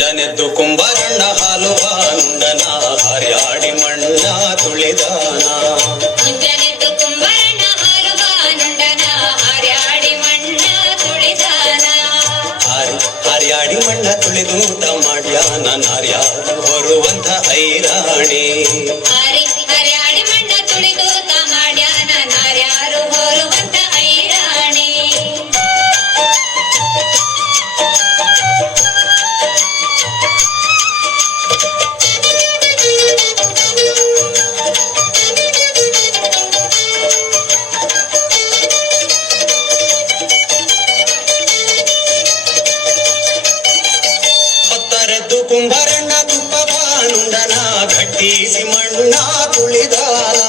ಮುಂಜಾನೆದ್ದು ಕುಂಬಾರಣ್ಣ ಹಾಲು ಬಾನುಂಡನ ಹರ್ಯಾಡಿ ಮಣ್ಣ ತುಳಿದಾನ. ಮುಂಜಾನೆದ್ದು ಕುಂಬಾರಣ್ಣ ಹಾಲು ಬಾನುಂಡನ ಹರ್ಯಾಡಿ ಮಣ್ಣ ತುಳಿದಾನ. ಹರ್ಯಾಡಿ ಮಣ್ಣ ತುಳಿದೂಟ ಮಾಡ್ಯಾನ ನಾರ್ಯಾರು ಹೊರುವಂತ ಐರಾಣಿ. ಹರ್ಯಾಡಿ ಮಣ್ಣ ತುಳಿದೂಟ ಮಾಡ್ಯಾನ ನಾರ್ಯಾರು ಹೊರುವಂತ ಐರಾಣಿ. ಕುಂಬಾರಣ್ಣ ತುಪ್ಪ ಬಾನುಂಡನ ಗಟ್ಟಿಸಿ ಮಣ್ಣ ತುಳಿದಾನ.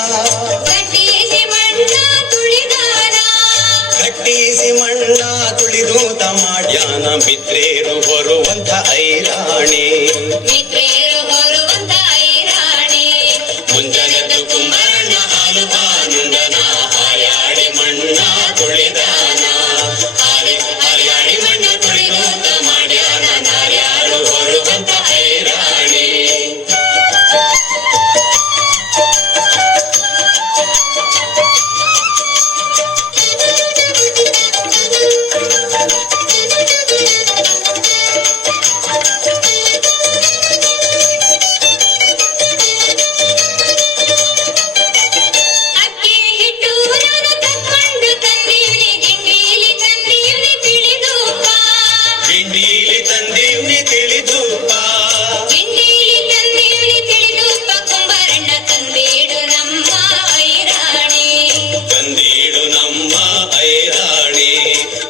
ಗಟ್ಟಿಸಿ ಮಣ್ಣ ತುಳಿದಾನ. ಗಟ್ಟಿಸಿ ಮಣ್ಣ ತುಳಿದೂತ ಮಾಡ್ಯಾನ ಮಿತ್ರೇರು ಹೊರುವಂತ ಐರಾಣಿ. ಮಿತ್ರೇರು ಹೊರುವಂತ ಐರಾಣಿ. ಮುಂಜಾನೆದ್ದು ಕುಂಬಾರಣ್ಣ ಹಾಲು ಬಾನುಂಡನ ಹರ್ಯಾಡಿ ಮಣ್ಣ ತುಳಿದಾನ. ಹರ್ಯಾಡಿ ಮಣ್ಣ ತುಳಿದೂತ ಮಾಡ್ಯಾನ ನಾರ್ಯಾರು ಹೊರುವಂತ ಐರಾಣಿ. ಅಕ್ಕಿ ಹಿಟ್ಟು ನಾನು ತಕ್ಕೊಂಡು ತಂದೀವ್ನಿ ಗಿಂಡೀಲಿ ತಂದೀವ್ನಿ ತಿಳಿದೂಪ. ಗಿಂಡೀಲಿ ತಂದೀವ್ನಿ ತಿಳಿದೂಪ. ಗಿಂಡೀಲಿ ತಂದೀವ್ನಿ ತಿಳಿದೂಪ. ಕುಂಬಾರಣ್ಣ ತಂದೀಡು ನಮ್ಮ ಐರಾಣಿ. ತಂದೀಡು ನಮ್ಮ ಐರಾಣಿ.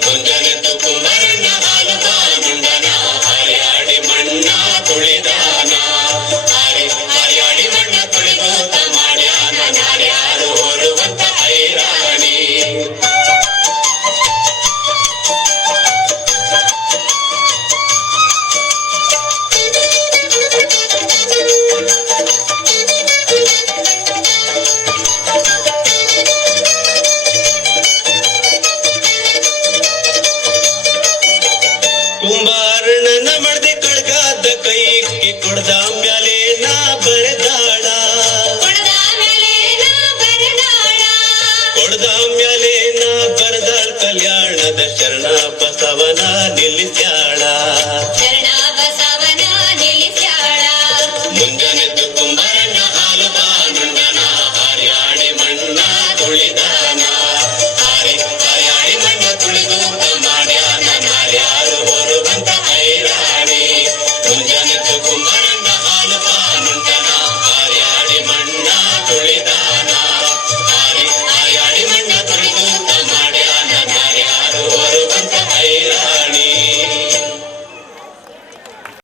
ಮುಂಜಾನೆದ್ದು ಕುಂಬಾರಣ್ಣ ಹಾಲು ಬಾನುಂಡನ ಹರ್ಯಾಡಿ ಮಣ್ಣ ತುಳಿದಾನ. ಹರ್ಯಾಡಿ ಮಣ್ಣ ತುಳಿದೂತ ಮಾಡ್ಯಾನ ನಾರ್ಯಾರು ಹೊರುವಂತ ಐರಾಣಿ. ಕುಂಬಾರಣ್ಣನ ಮಡ್ದಿ ಕಡ್ಗಾದ ಕೈಗೆ ಕೊಡ್ದ